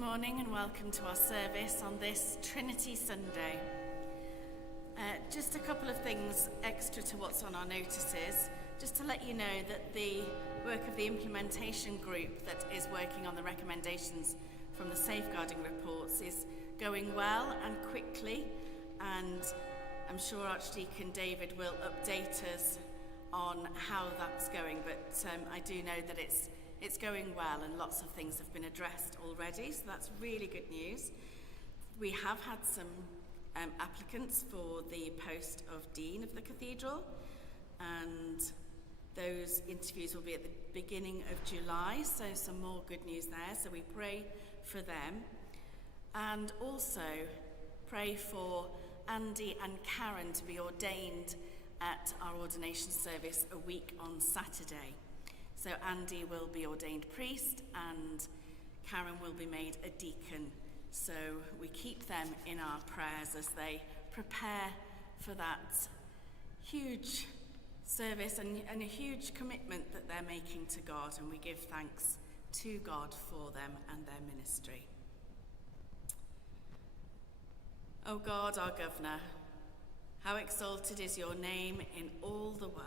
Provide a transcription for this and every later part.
morning and welcome to our service on this Trinity Sunday. Just a couple of things extra to what's on our notices, just to let you know that the work of the implementation group that is working on the recommendations from the safeguarding reports is going well and quickly, and I'm sure Archdeacon David will update us on how that's going, but I do know that it's going well and lots of things have been addressed already, so that's really good news. We have had some applicants for the post of Dean of the Cathedral, and those interviews will be at the beginning of July, so some more good news there, so we pray for them. And also pray for Andy and Karen to be ordained at our ordination service a week on Saturday. So Andy will be ordained priest and Karen will be made a deacon. So we keep them in our prayers as they prepare for that huge service and a huge commitment that they're making to God, and we give thanks to God for them and their ministry. O God, our Governor, how exalted is your name in all the world.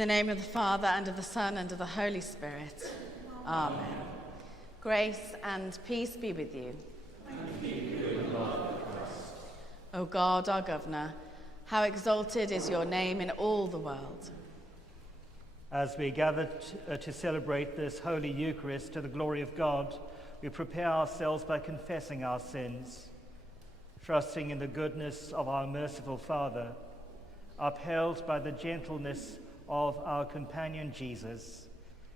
the name of the Father, and of the Son, and of the Holy Spirit. Amen. Grace and peace be with you. And be with the Lord Christ. O God, our governor, how exalted is your name in all the world. As we gather to celebrate this Holy Eucharist to the glory of God, we prepare ourselves by confessing our sins, trusting in the goodness of our merciful Father, upheld by the gentleness of our companion Jesus,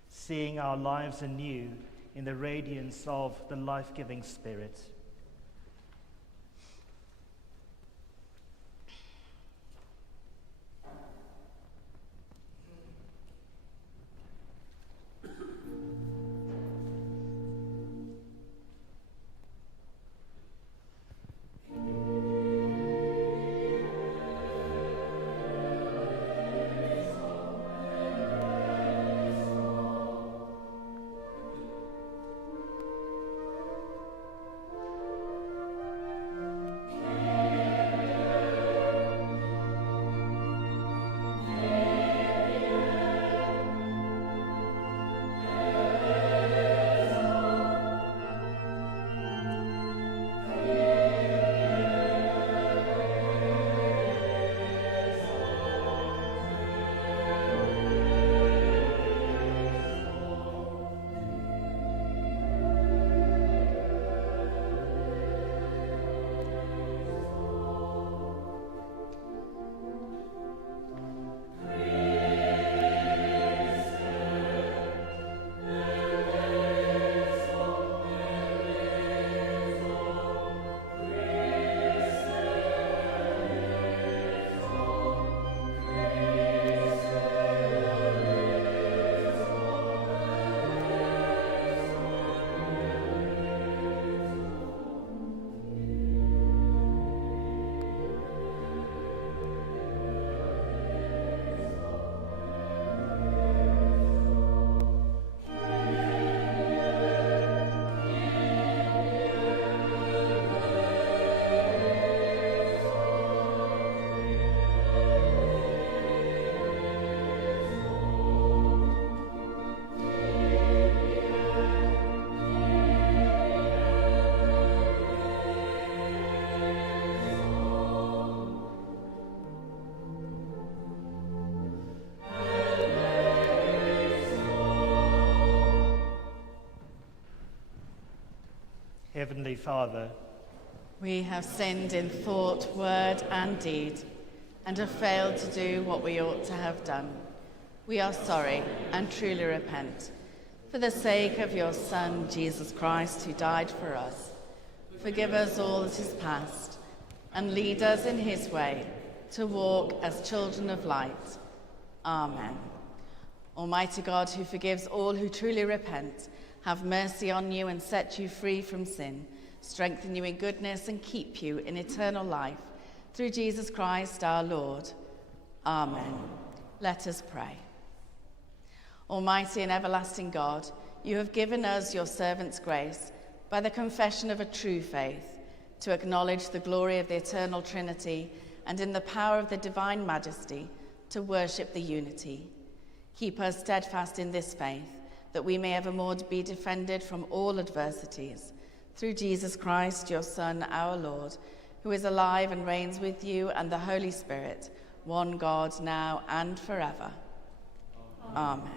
seeing our lives anew in the radiance of the life-giving Spirit. Heavenly Father, We have sinned in thought, word, and deed, and have failed to do what we ought to have done. We are sorry and truly repent. For the sake of your Son, Jesus Christ, who died for us, forgive us all that is past, and lead us in his way to walk as children of light. Amen. Almighty God, who forgives all who truly repent, have mercy on you and set you free from sin, strengthen you in goodness and keep you in eternal life. Through Jesus Christ our Lord. Amen. Let us pray. Almighty and everlasting God, you have given us, your servants, grace, by the confession of a true faith, to acknowledge the glory of the eternal Trinity and in the power of the divine majesty, to worship the unity. Keep us steadfast in this faith, that we may evermore be defended from all adversities. Through Jesus Christ, your Son, our Lord, who is alive and reigns with you and the Holy Spirit, one God, now and forever. Amen.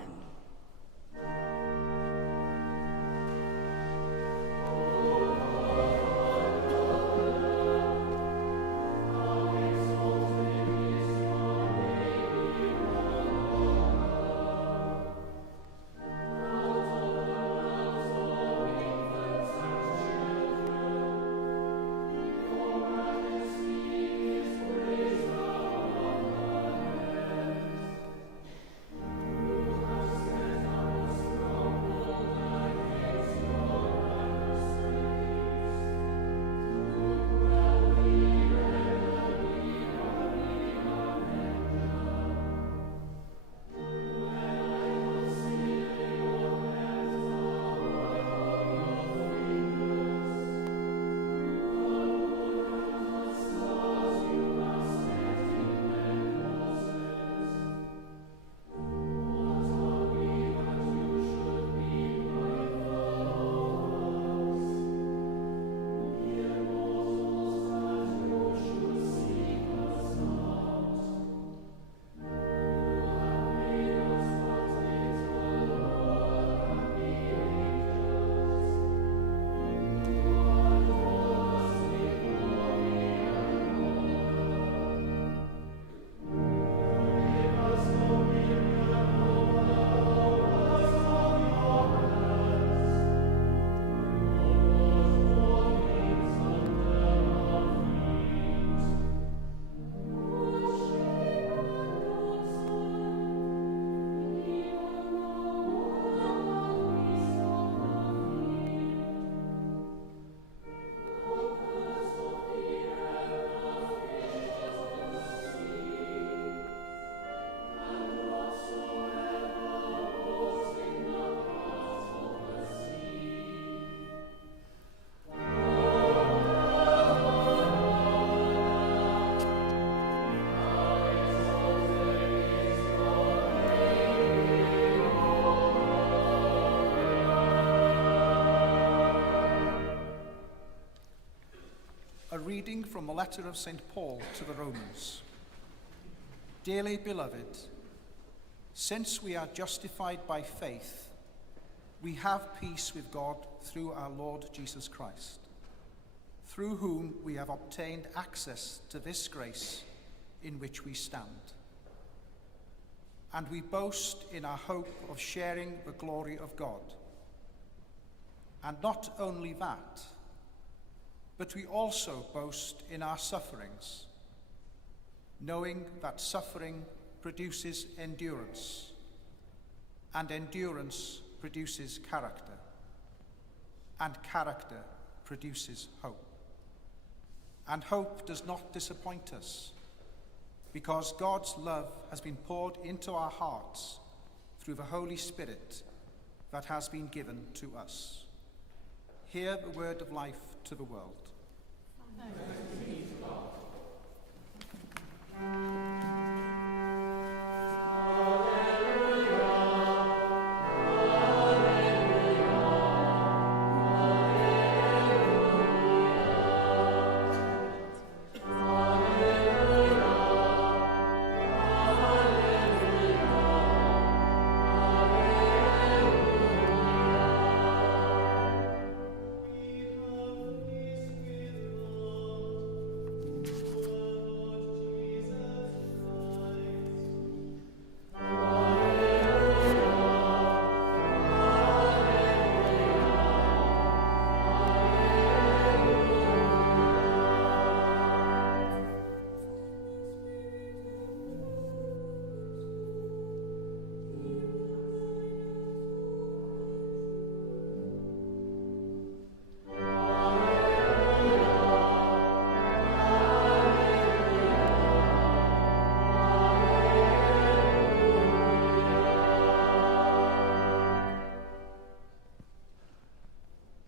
reading from the letter of St. Paul to the Romans. Dearly beloved, since we are justified by faith, we have peace with God through our Lord Jesus Christ, through whom we have obtained access to this grace in which we stand. And we boast in our hope of sharing the glory of God. And not only that, but we also boast in our sufferings, knowing that suffering produces endurance, and endurance produces character, and character produces hope. And hope does not disappoint us, because God's love has been poured into our hearts through the Holy Spirit that has been given to us. Hear the word of life to the world. Thanks be to God.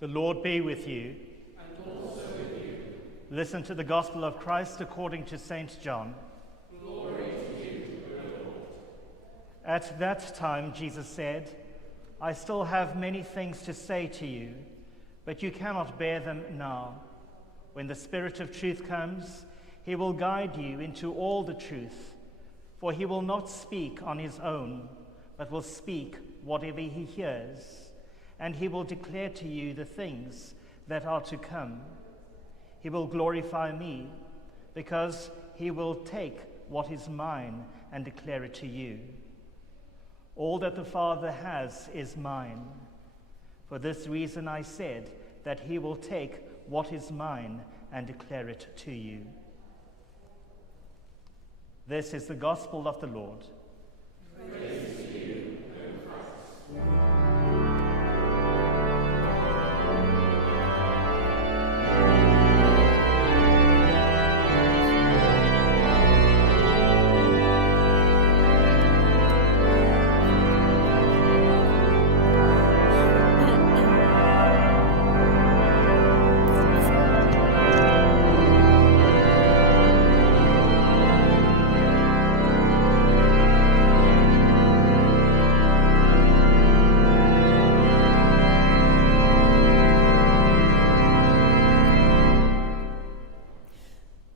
The Lord be with you. And also with you. Listen to the Gospel of Christ according to St. John. Glory to you, O Lord. At that time Jesus said, I still have many things to say to you, but you cannot bear them now. When the Spirit of truth comes, he will guide you into all the truth, for he will not speak on his own, but will speak whatever he hears, and he will declare to you the things that are to come. He will glorify me, because he will take what is mine and declare it to you. All that the Father has is mine. For this reason I said that he will take what is mine and declare it to you. This is the gospel of the Lord. Praise to you, O Christ.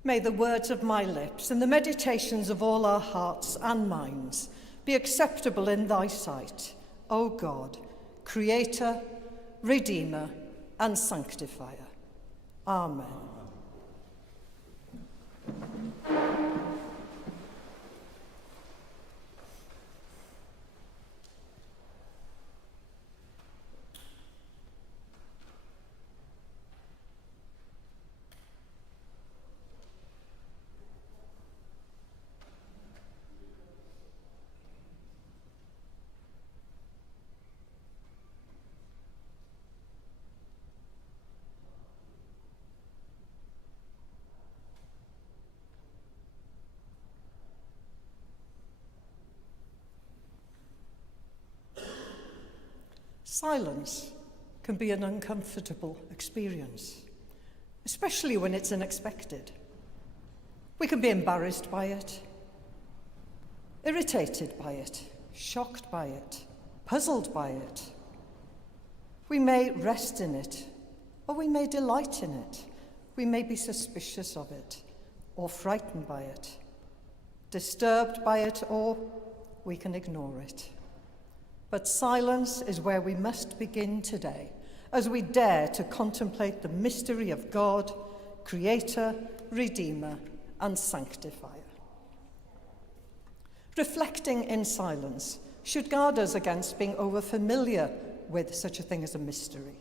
May the words of my lips and the meditations of all our hearts and minds be acceptable in thy sight, O God, Creator, Redeemer, and Sanctifier. Amen. Silence can be an uncomfortable experience, especially when it's unexpected. We can be embarrassed by it, irritated by it, shocked by it, puzzled by it. We may rest in it, or we may delight in it, We may be suspicious of it, or frightened by it, disturbed by it, or we can ignore it. But silence is where we must begin today, as we dare to contemplate the mystery of God, Creator, Redeemer, and Sanctifier. Reflecting in silence should guard us against being over-familiar with such a thing as a mystery.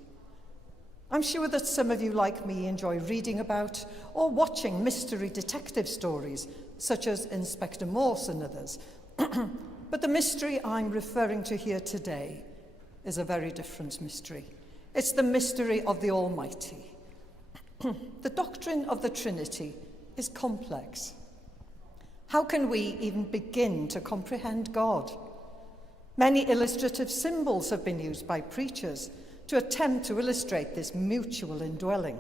I'm sure that some of you, like me, enjoy reading about or watching mystery detective stories, such as Inspector Morse and others. But the mystery I'm referring to here today is a very different mystery. It's the mystery of the Almighty. The doctrine of the Trinity is complex. How can we even begin to comprehend God? Many illustrative symbols have been used by preachers to attempt to illustrate this mutual indwelling.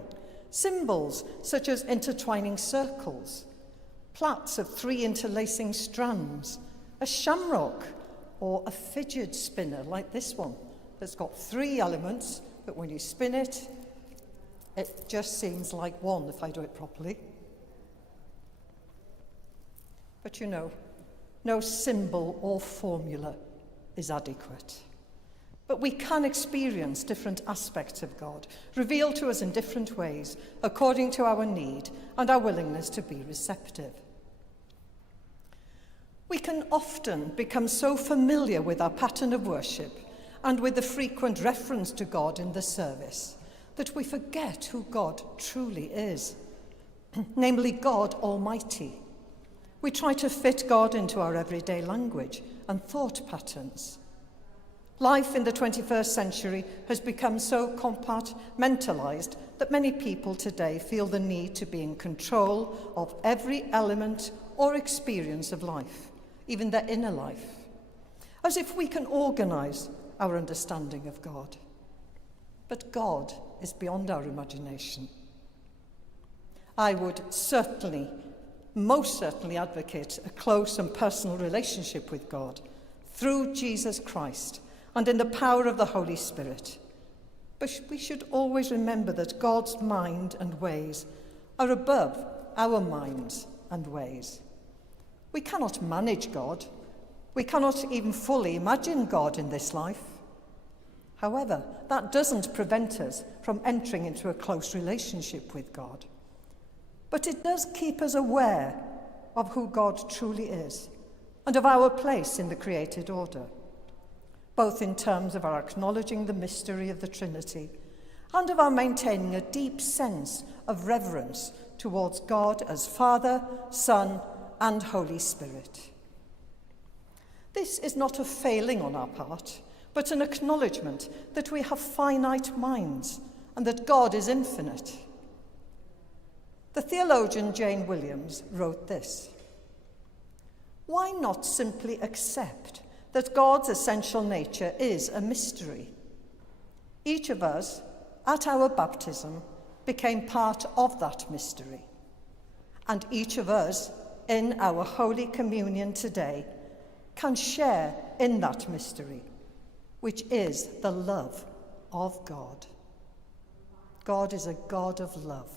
Symbols such as intertwining circles, plaits of 3 interlacing strands, a shamrock, or a fidget spinner like this one that's got 3 elements, but when you spin it, it just seems like one if I do it properly. But you know, no symbol or formula is adequate. But we can experience different aspects of God, revealed to us in different ways, according to our need and our willingness to be receptive. We can often become so familiar with our pattern of worship and with the frequent reference to God in the service that we forget who God truly is, namely God Almighty. We try to fit God into our everyday language and thought patterns. Life in the 21st century has become so compartmentalized that many people today feel the need to be in control of every element or experience of life, even their inner life, as if we can organize our understanding of God. But God is beyond our imagination. I would most certainly advocate a close and personal relationship with God through Jesus Christ and in the power of the Holy Spirit. But we should always remember that God's mind and ways are above our minds and ways. We cannot manage God. We cannot even fully imagine God in this life. However, that doesn't prevent us from entering into a close relationship with God. But it does keep us aware of who God truly is and of our place in the created order, both in terms of our acknowledging the mystery of the Trinity and of our maintaining a deep sense of reverence towards God as Father, Son, and Holy Spirit. This is not a failing on our part, but an acknowledgement that we have finite minds and that God is infinite. The theologian Jane Williams wrote this: "Why not simply accept that God's essential nature is a mystery? Each of us, at our baptism, became part of that mystery. And each of us, in our Holy Communion today, can share in that mystery, which is the love of God." God is a God of love.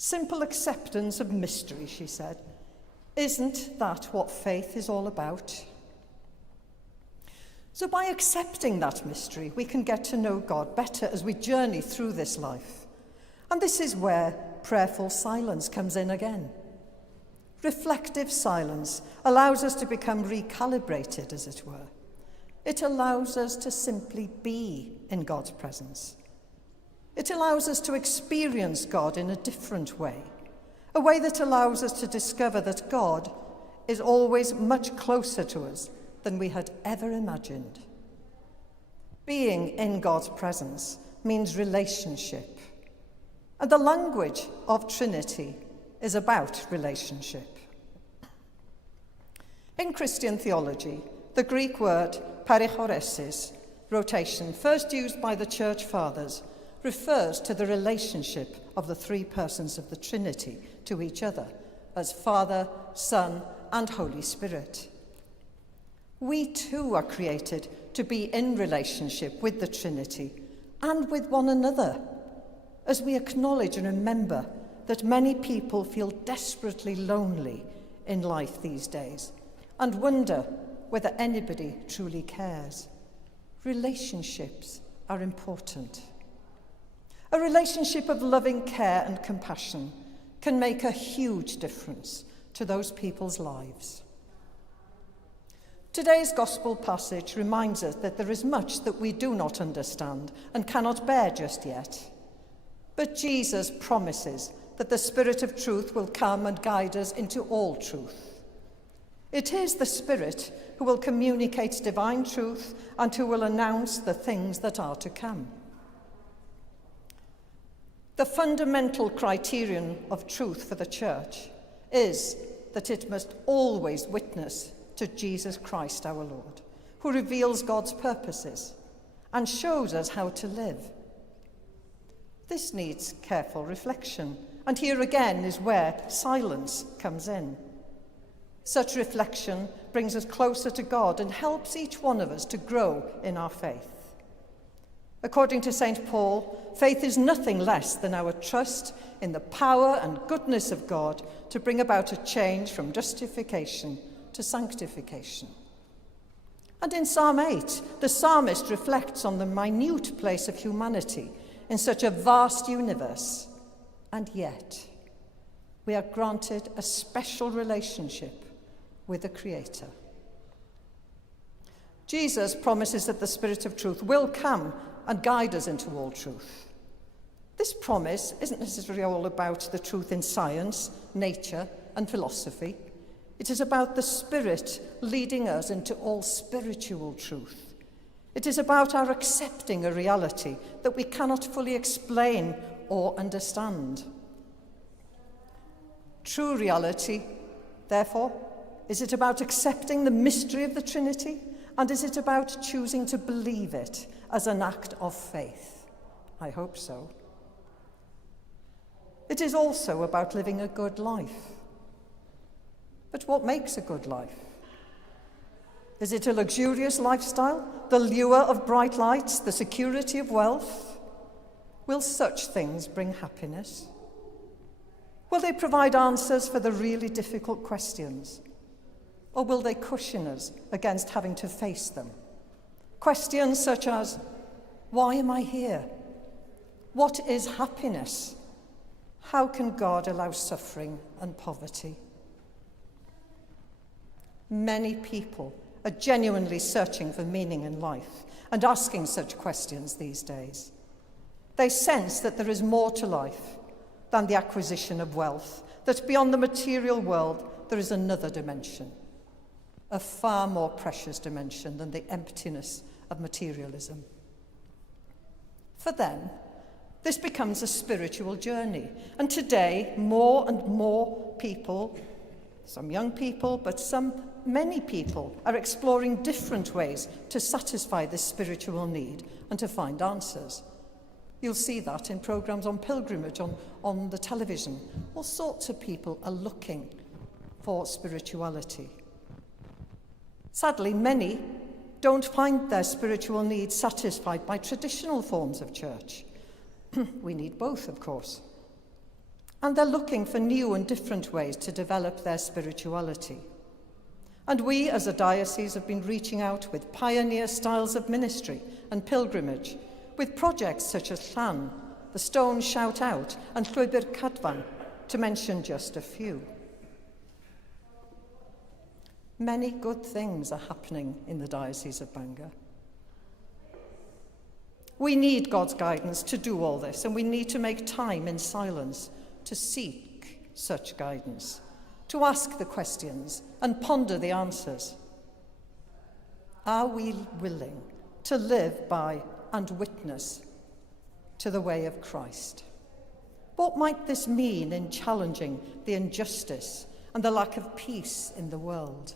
Simple acceptance of mystery, she said. Isn't that what faith is all about? So by accepting that mystery, we can get to know God better as we journey through this life. And this is where prayerful silence comes in again. Reflective silence allows us to become recalibrated, as it were. It allows us to simply be in God's presence. It allows us to experience God in a different way, a way that allows us to discover that God is always much closer to us than we had ever imagined. Being in God's presence means relationship, and the language of Trinity is about relationship. In Christian theology, the Greek word perichoresis, rotation, first used by the Church Fathers, refers to the relationship of the 3 persons of the Trinity to each other as Father, Son, and Holy Spirit. We too are created to be in relationship with the Trinity and with one another, as we acknowledge and remember that many people feel desperately lonely in life these days and wonder whether anybody truly cares. Relationships are important. A relationship of loving care and compassion can make a huge difference to those people's lives. Today's gospel passage reminds us that there is much that we do not understand and cannot bear just yet. But Jesus promises that the Spirit of truth will come and guide us into all truth. It is the Spirit who will communicate divine truth and who will announce the things that are to come. The fundamental criterion of truth for the Church is that it must always witness to Jesus Christ our Lord, who reveals God's purposes and shows us how to live. This needs careful reflection, and here again is where silence comes in. Such reflection brings us closer to God and helps each one of us to grow in our faith. According to St. Paul, faith is nothing less than our trust in the power and goodness of God to bring about a change from justification to sanctification. And in Psalm 8, the psalmist reflects on the minute place of humanity in such a vast universe, and yet we are granted a special relationship with the Creator. Jesus promises that the Spirit of truth will come and guide us into all truth. This promise isn't necessarily all about the truth in science, nature, and philosophy. It is about the Spirit leading us into all spiritual truth. It is about our accepting a reality that we cannot fully explain or understand. True reality, therefore, is it about accepting the mystery of the Trinity? And is it about choosing to believe it as an act of faith? I hope so. It is also about living a good life. But what makes a good life? Is it a luxurious lifestyle, the lure of bright lights, the security of wealth? Will such things bring happiness? Will they provide answers for the really difficult questions? Or will they cushion us against having to face them? Questions such as, why am I here? What is happiness? How can God allow suffering and poverty? Many people are genuinely searching for meaning in life and asking such questions these days. They sense that there is more to life than the acquisition of wealth, that beyond the material world there is another dimension, a far more precious dimension than the emptiness of materialism. For them, this becomes a spiritual journey, and today more and more people, some young people, but many people are exploring different ways to satisfy this spiritual need and to find answers. You'll see that in programmes on pilgrimage, on the television. All sorts of people are looking for spirituality. Sadly, many don't find their spiritual needs satisfied by traditional forms of church. We need both, of course. And they're looking for new and different ways to develop their spirituality. And we, as a diocese, have been reaching out with pioneer styles of ministry and pilgrimage, with projects such as Llan, the Stones Shout Out, and Llwybr Cadfan, to mention just a few. Many good things are happening in the Diocese of Bangor. We need God's guidance to do all this, and we need to make time in silence to seek such guidance, to ask the questions and ponder the answers. Are we willing to live by and witness to the way of Christ? What might this mean in challenging the injustice and the lack of peace in the world?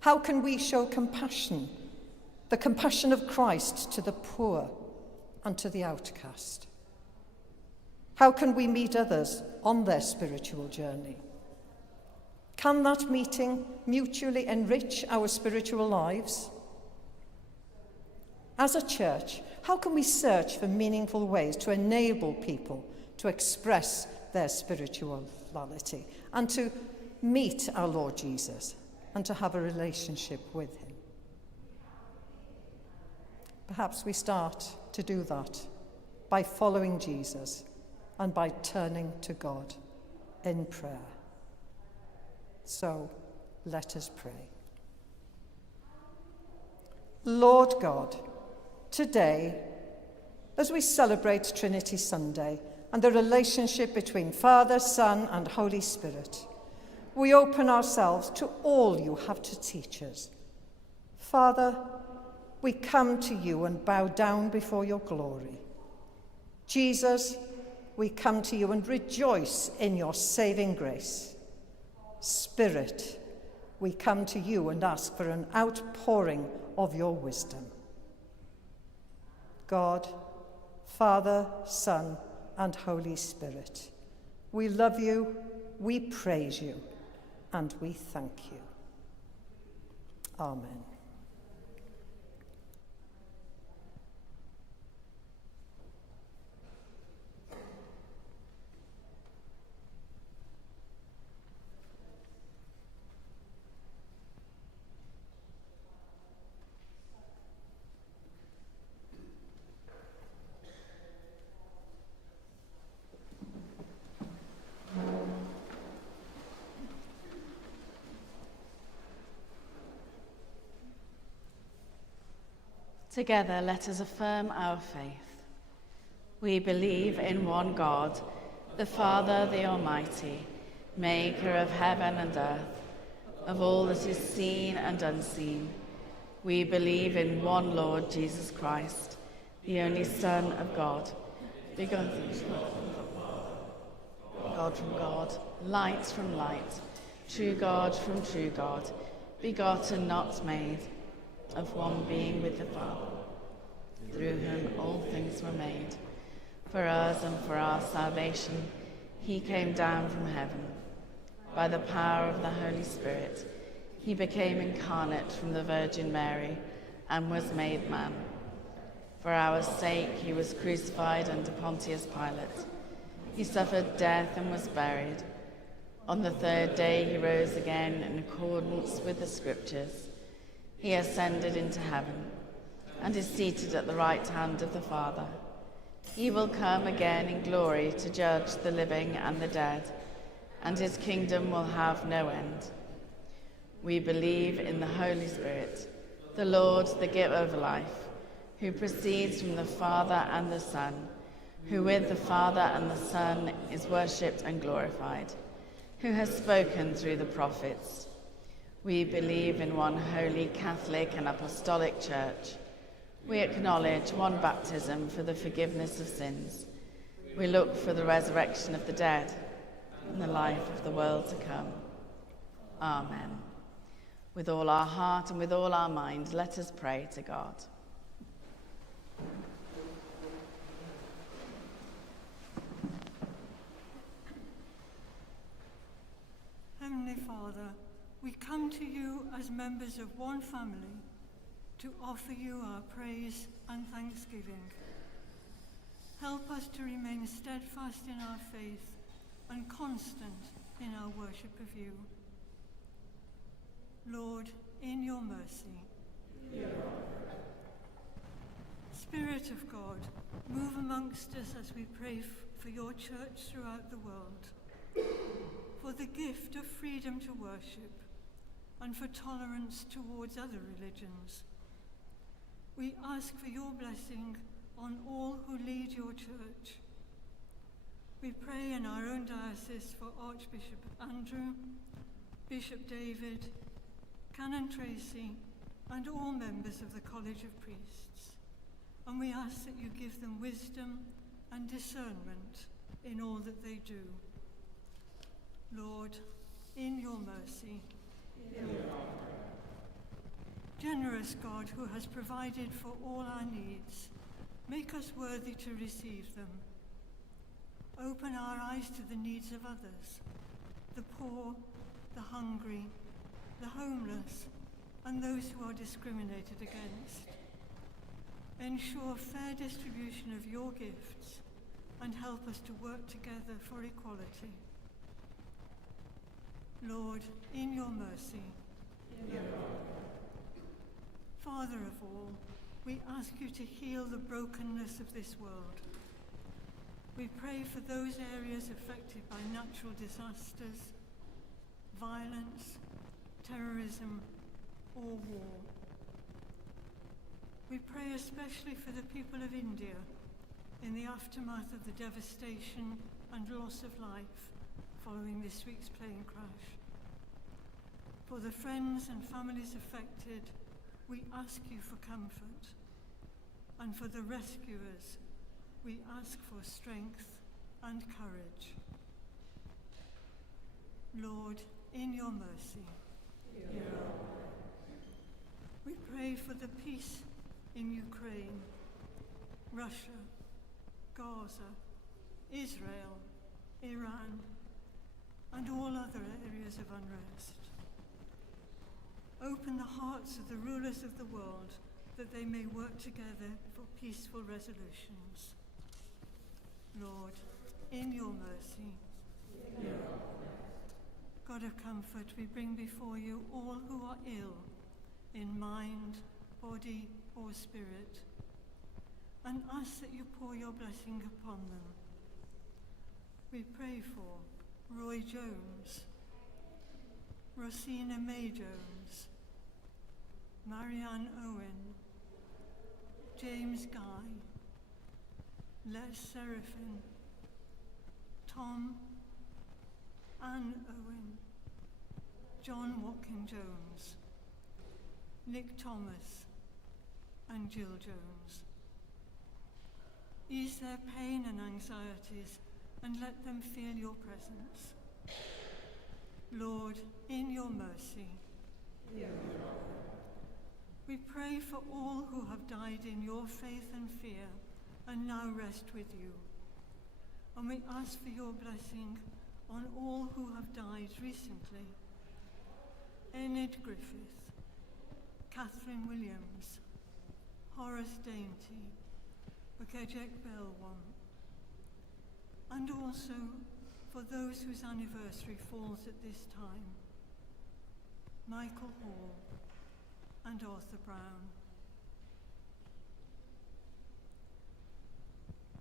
How can we show compassion, the compassion of Christ to the poor and to the outcast? How can we meet others on their spiritual journey? Can that meeting mutually enrich our spiritual lives? As a church, how can we search for meaningful ways to enable people to express their spirituality and to meet our Lord Jesus and to have a relationship with him? Perhaps we start to do that by following Jesus and by turning to God in prayer. So, let us pray. Lord God, today, as we celebrate Trinity Sunday and the relationship between Father, Son, and Holy Spirit, we open ourselves to all you have to teach us. Father, we come to you and bow down before your glory. Jesus, we come to you and rejoice in your saving grace. Spirit, we come to you and ask for an outpouring of your wisdom. God, Father, Son, and Holy Spirit, we love you, we praise you, and we thank you. Amen. Together, let us affirm our faith. We believe in one God, the Father, the Almighty, maker of heaven and earth, of all that is seen and unseen. We believe in one Lord Jesus Christ, the only Son of God, begotten from God from God, light from light, true God from true God, begotten, not made, of one being with the Father, through whom all things were made. For us and for our salvation, he came down from heaven. By the power of the Holy Spirit, he became incarnate from the Virgin Mary and was made man. For our sake, he was crucified under Pontius Pilate. He suffered death and was buried. On the third day, he rose again in accordance with the Scriptures. He ascended into heaven and is seated at the right hand of the Father. He will come again in glory to judge the living and the dead, and his kingdom will have no end. We believe in the Holy Spirit, the Lord, the giver of life, who proceeds from the Father and the Son, who with the Father and the Son is worshipped and glorified, who has spoken through the prophets. We believe in one holy, Catholic and Apostolic Church. We acknowledge one baptism for the forgiveness of sins. We look for the resurrection of the dead and the life of the world to come. Amen. With all our heart and with all our mind, let us pray to God. Heavenly Father, we come to you as members of one family to offer you our praise and thanksgiving. Help us to remain steadfast in our faith and constant in our worship of you. Lord, in your mercy. Spirit of God, move amongst us as we pray for your church throughout the world, for the gift of freedom to worship, and for tolerance towards other religions. We ask for your blessing on all who lead your church. We pray in our own diocese for Archbishop Andrew, Bishop David, Canon Tracy, and all members of the College of Priests. And we ask that you give them wisdom and discernment in all that they do. Lord, in your mercy. Generous God, who has provided for all our needs, make us worthy to receive them. Open our eyes to the needs of others, the poor, the hungry, the homeless, and those who are discriminated against. Ensure fair distribution of your gifts and help us to work together for equality. Lord, in your mercy. Father of all, we ask you to heal the brokenness of this world. We pray for those areas affected by natural disasters, violence, terrorism, or war. We pray especially for the people of India in the aftermath of the devastation and loss of life following this week's plane crash. For the friends and families affected, we ask you for comfort. And for the rescuers, we ask for strength and courage. Lord, in your mercy. We pray for the peace in Ukraine, Russia, Gaza, Israel, Iran, and all other areas of unrest. Open the hearts of the rulers of the world that they may work together for peaceful resolutions. Lord, in your mercy. God of comfort, we bring before you all who are ill in mind, body, or spirit, and ask that you pour your blessing upon them. We pray for Roy Jones, Rosina May Jones, Marianne Owen, James Guy, Les Seraphin, Tom, Anne Owen, John Watkin Jones, Nick Thomas, and Jill Jones. Ease their pain and anxieties and let them feel your presence. Lord, in your mercy. We pray for all who have died in your faith and fear and now rest with you. And we ask for your blessing on all who have died recently. Enid Griffith, Catherine Williams, Horace Dainty, Bakejek Belwan, and also for those whose anniversary falls at this time, Michael Hall and Arthur Brown.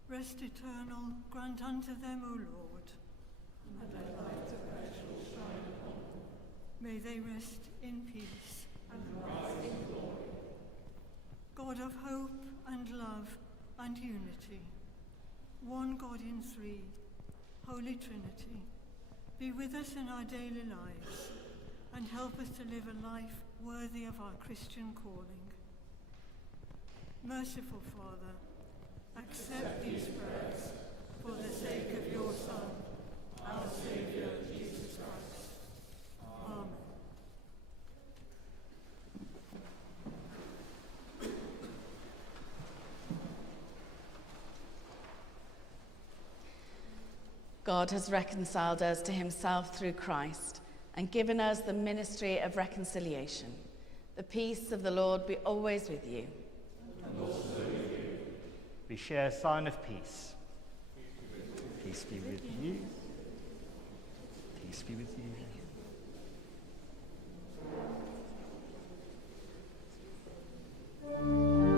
Rest eternal grant unto them, O Lord, and let light perpetual shine upon them. May they rest in peace and rise in glory. God of hope and love and unity, one God in three, Holy Trinity, be with us in our daily lives and help us to live a life worthy of our Christian calling. Merciful Father, accept these prayers for the sake of your Son, our Saviour, Jesus Christ. Amen. God has reconciled us to himself through Christ and given us the ministry of reconciliation. The peace of the Lord be always with you. And also with you. We share a sign of peace. Peace be with you. Peace be with you. Amen.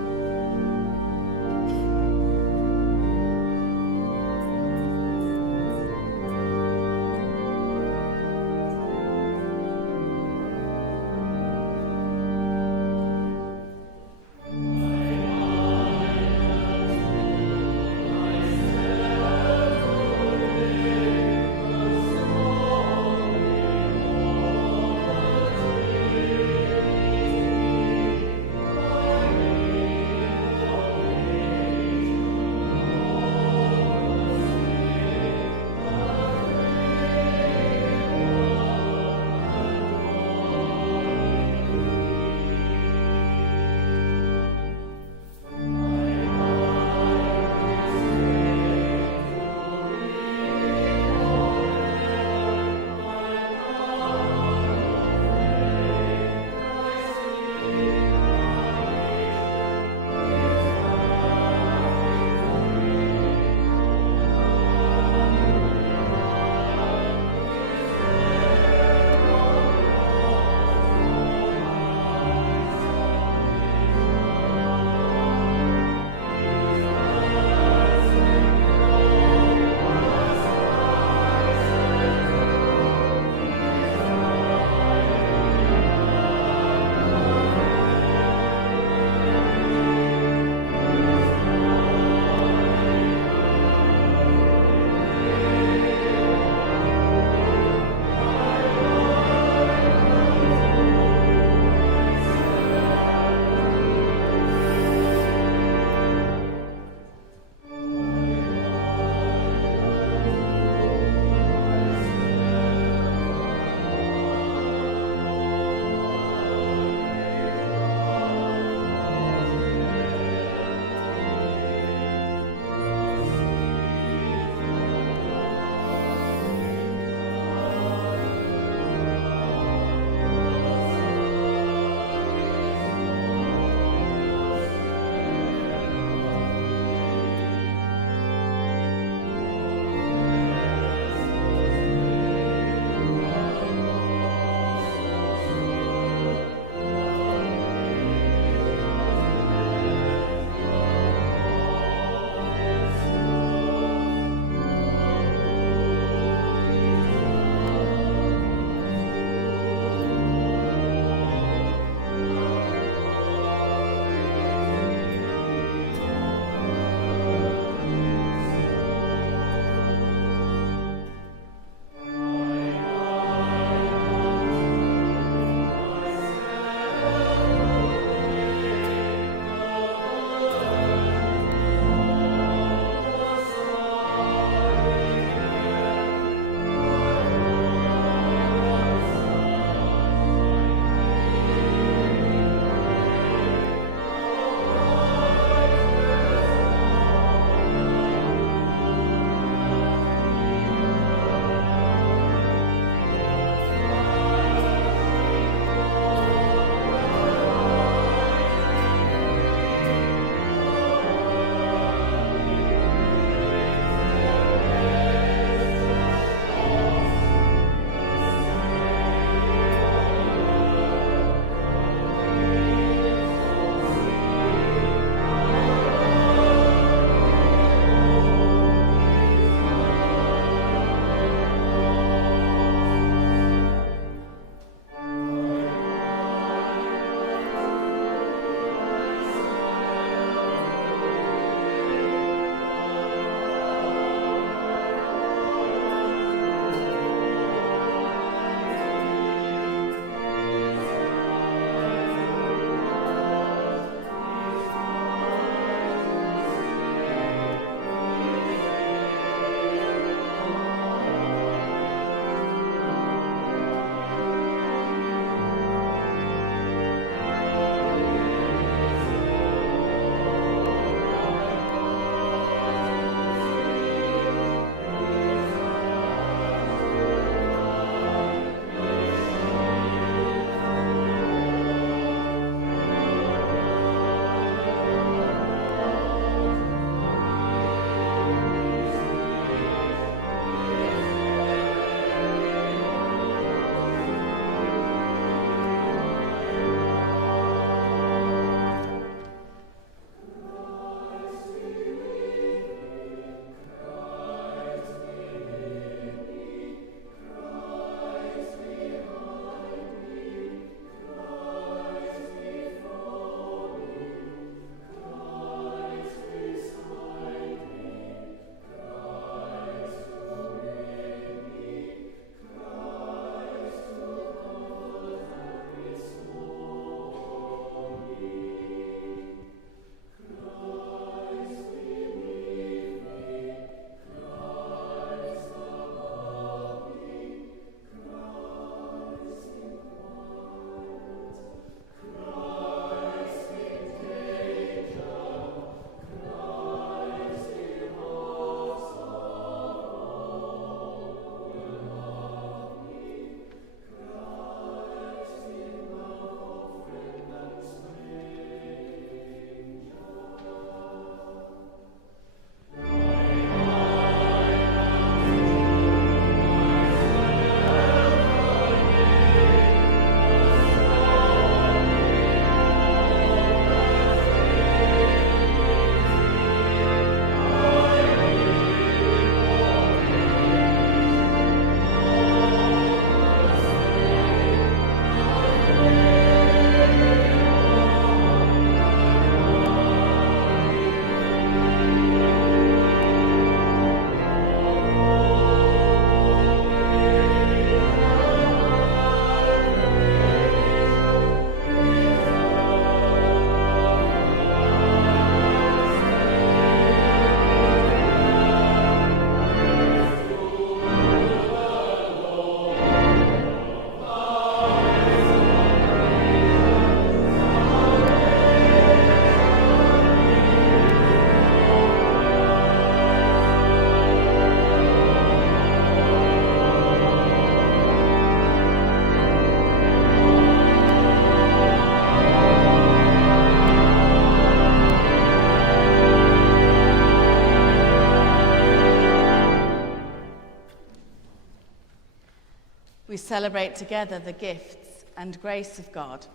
celebrate together the gifts and grace of God.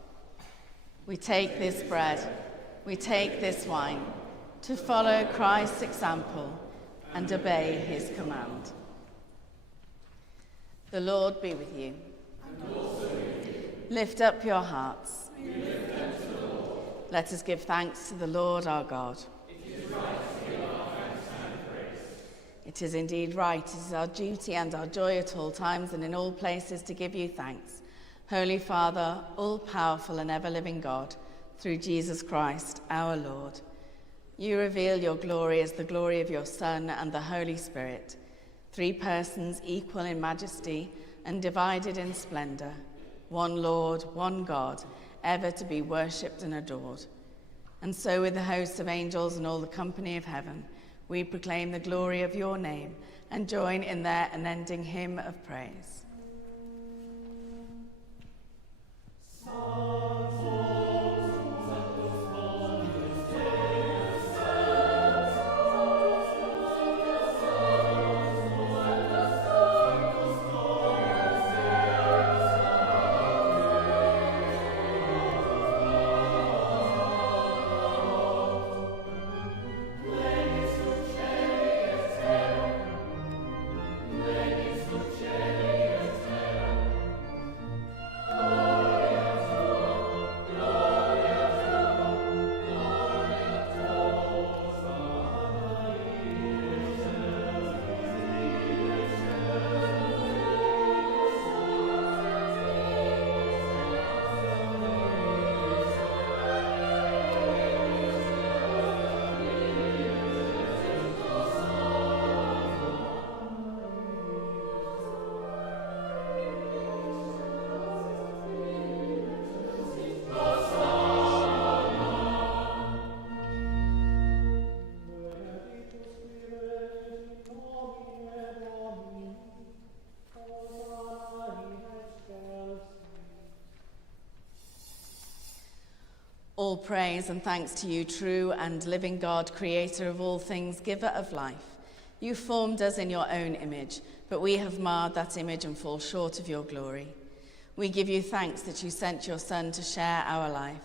We take this bread, we take this wine, to follow Christ's example and obey his command. The Lord be with you. And also with you. Lift up your hearts. We lift them to the Lord. Let us give thanks to the Lord our God. It is right to give our thanks and praise. It is indeed right. It is our duty and our joy at all times and in all places to give you thanks. Holy Father, all-powerful and ever-living God, through Jesus Christ, our Lord. You reveal your glory as the glory of your Son and the Holy Spirit, 3 persons equal in majesty and divided in splendor, one Lord, one God, ever to be worshipped and adored. And so with the hosts of angels and all the company of heaven, we proclaim the glory of your name and join in their unending hymn of praise. All praise and thanks to you, true and living God, creator of all things, giver of life. You formed us in your own image, but we have marred that image and fall short of your glory. We give you thanks that you sent your Son to share our life.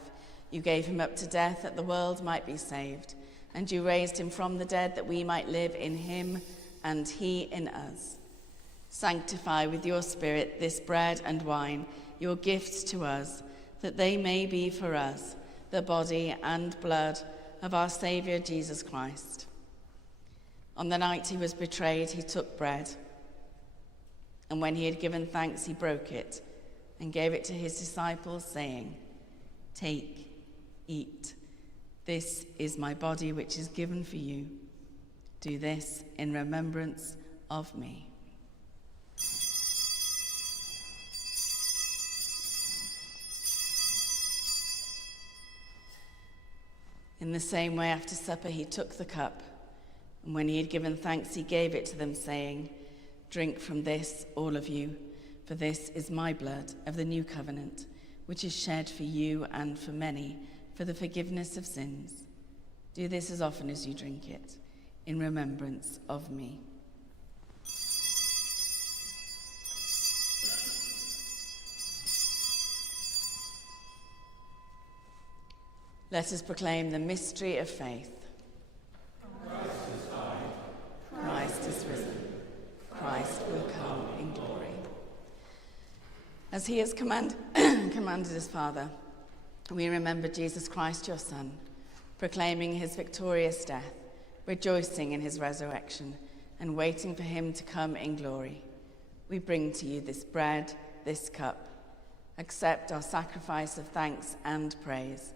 You gave him up to death that the world might be saved, and you raised him from the dead that we might live in him and he in us. Sanctify with your Spirit this bread and wine, your gifts to us, that they may be for us the body and blood of our Saviour Jesus Christ. On the night he was betrayed, he took bread, and when he had given thanks, he broke it and gave it to his disciples, saying, "Take, eat. This is my body, which is given for you. Do this in remembrance of me." In the same way, after supper, he took the cup, and when he had given thanks, he gave it to them, saying, "Drink from this, all of you, for this is my blood of the new covenant, which is shed for you and for many for the forgiveness of sins. Do this as often as you drink it, in remembrance of me." Let us proclaim the mystery of faith. Christ is died. Christ is risen. Christ will come in glory. As he has commanded his Father, we remember Jesus Christ, your Son, proclaiming his victorious death, rejoicing in his resurrection, and waiting for him to come in glory. We bring to you this bread, this cup. Accept our sacrifice of thanks and praise.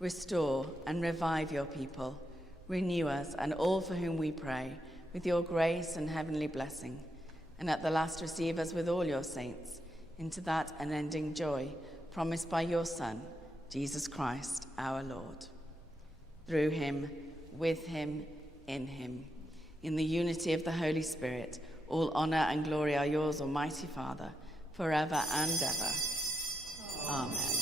Restore and revive your people. Renew us and all for whom we pray with your grace and heavenly blessing. And at the last receive us with all your saints into that unending joy promised by your Son, Jesus Christ, our Lord. Through him, with him, in the unity of the Holy Spirit, all honor and glory are yours, Almighty Father, forever and ever. Amen.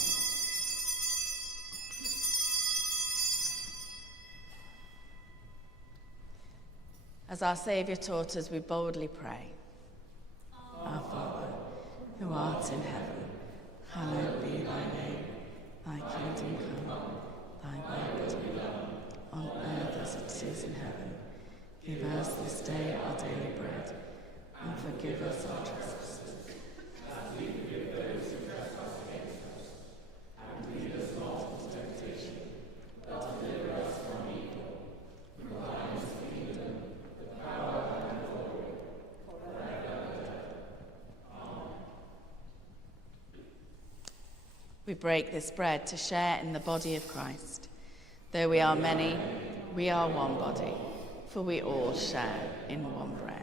As our Saviour taught us, we boldly pray. Our Father, who art in heaven, hallowed be thy name. Thy kingdom come, thy will be done, on earth as it is in heaven. Give us this day our daily bread, and forgive us our trespasses, as we forgive those who trespass against us. And lead us not into temptation, but deliver us from evil. For thine is the kingdom, the power, and the glory, forever and ever. Amen. We break this bread to share in the body of Christ. Though we are many, we are one body, for we all share in one bread.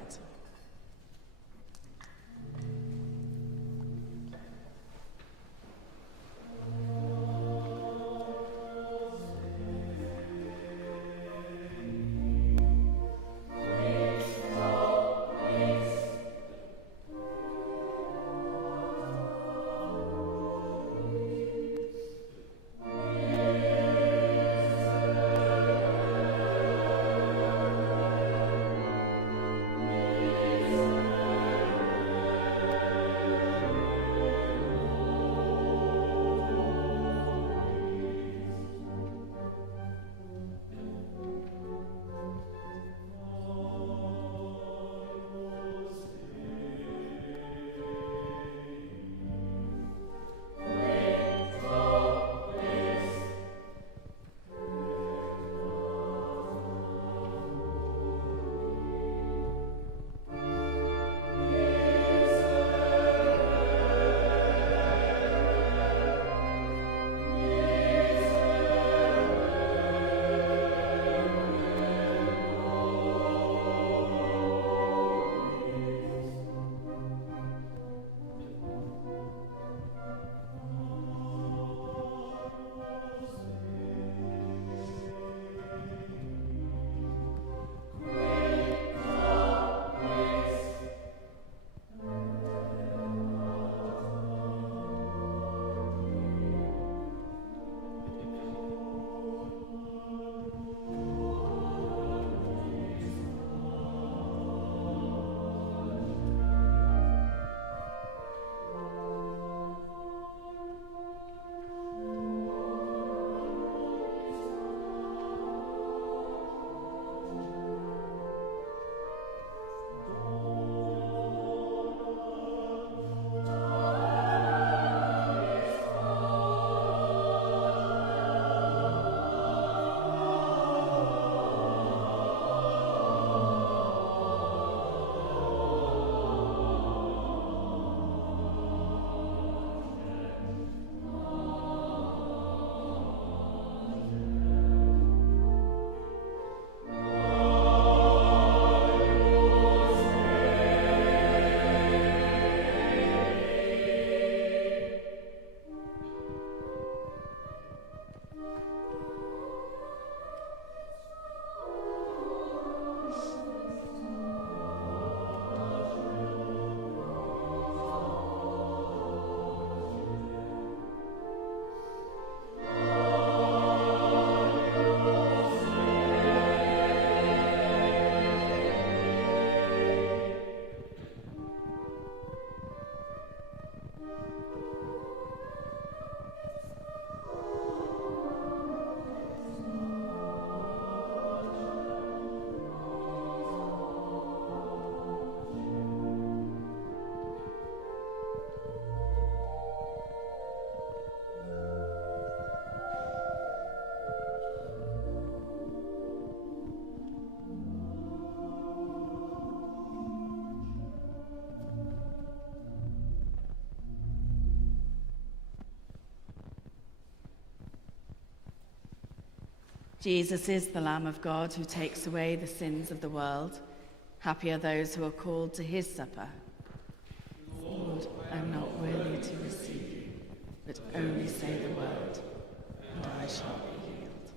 Jesus is the Lamb of God who takes away the sins of the world. Happy are those who are called to his supper. Lord, I am not worthy to receive you, but only say the word, and I shall be healed.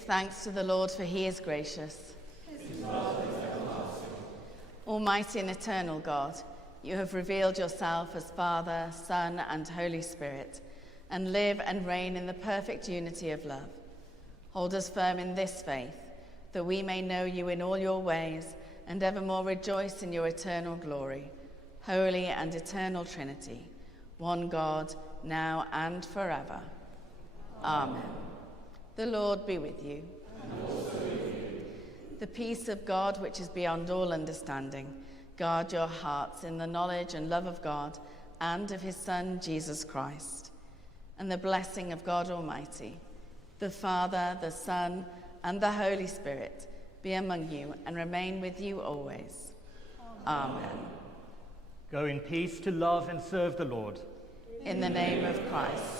Give thanks to the Lord, for he is gracious. Almighty and eternal God, you have revealed yourself as Father, Son, and Holy Spirit, and live and reign in the perfect unity of love. Hold us firm in this faith, that we may know you in all your ways and evermore rejoice in your eternal glory. Holy and eternal Trinity, one God, now and forever. Amen. The Lord be with you. And also with you. The peace of God, which is beyond all understanding, guard your hearts in the knowledge and love of God and of his Son, Jesus Christ. And the blessing of God Almighty, the Father, the Son, and the Holy Spirit be among you and remain with you always. Amen. Go in peace to love and serve the Lord. In the name of Christ.